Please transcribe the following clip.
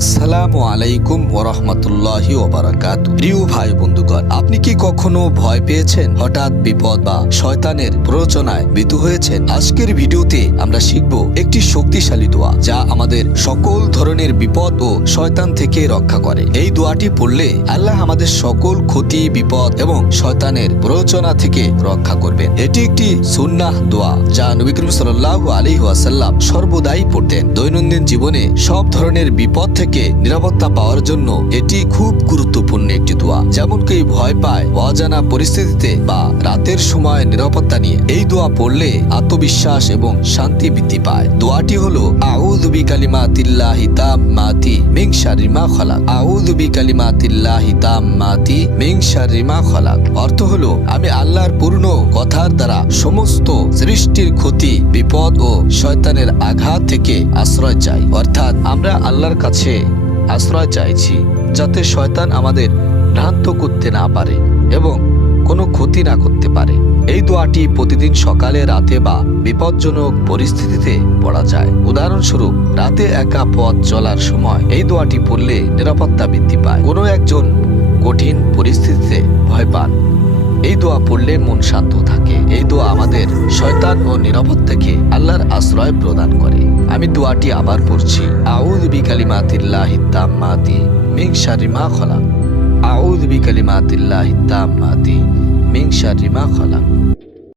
us. আসসালামু আলাইকুম ওরহমতুল্লাহি ওবারাকাত প্রিয় ভাই বন্ধুগণ, আপনি কি কখনো ভয় পেয়েছেন? হঠাৎ বিপদ বা শয়তানের প্ররোচনায় হয়েছেন? আজকের ভিডিওতে আমরা শিখব একটি শক্তিশালী দোয়া, যা আমাদের সকল ধরনের বিপদ ও শয়তান থেকে রক্ষা করে। এই দোয়াটি পড়লে আল্লাহ আমাদের সকল ক্ষতি, বিপদ এবং শয়তানের প্ররোচনা থেকে রক্ষা করবেন। এটি একটি সুন্নাহ দোয়া, যা নবী সাল্লাহ আলী ওয়াসাল্লাম সর্বদাই পড়তেন। দৈনন্দিন জীবনে সব ধরনের বিপদ থেকে নিরাপত্তা পাওয়ার জন্য এটি খুব গুরুত্বপূর্ণ একটি দোয়া। যেমন কেউ ভয় পায়, অজানা পরিস্থিতিতে বা রাতের সময় নিরাপত্তা নিয়ে। এই দোয়া পড়লে আত্মবিশ্বাস এবং শান্তি বৃদ্ধি পায়। দোয়াটি হলো, আউযু বিকালিমাতিল্লাহি মাতি মিন শাররি মা খালাক। আউযু বিকালিমাতিল্লাহি তাম্মাতি মাতি শাররি মা খালাক। অর্থ হলো, আমি আল্লাহর পূর্ণ কথার দ্বারা সমস্ত সৃষ্টির ক্ষতি, বিপদ ও শয়তানের আঘাত থেকে আশ্রয় চাই। অর্থাৎ, আমরা আল্লাহর কাছে আশ্রয় চাইছি যাতে শয়তান আমাদের ভ্রান্ত করতে না পারে এবং কোনো ক্ষতি না করতে পারে। এই দোয়াটি প্রতিদিন সকালে, রাতে বা বিপজ্জনক পরিস্থিতিতে পড়া যায়। উদাহরণস্বরূপ, রাতে একা পথ চলার সময় এই দোয়াটি পড়লে নিরাপত্তা বৃদ্ধি পায়। কোনো একজন কঠিন পরিস্থিতিতে ভয় পান। এই দোয়া পড়লে মন শান্ত থাকে। এই দোয়া আমাদের শয়তান ও নিরাপদ থেকে আল্লাহর আশ্রয় প্রদান করে। আমি দোয়াটি আবার পড়ছি। আউদ বিকালিমাতিল্লাহি তাম্মাতি মিং শাররি মা আউদ আউযু বিকালিমাতিল্লাহি তাম্মাতি মিং শাররি মা খালাক।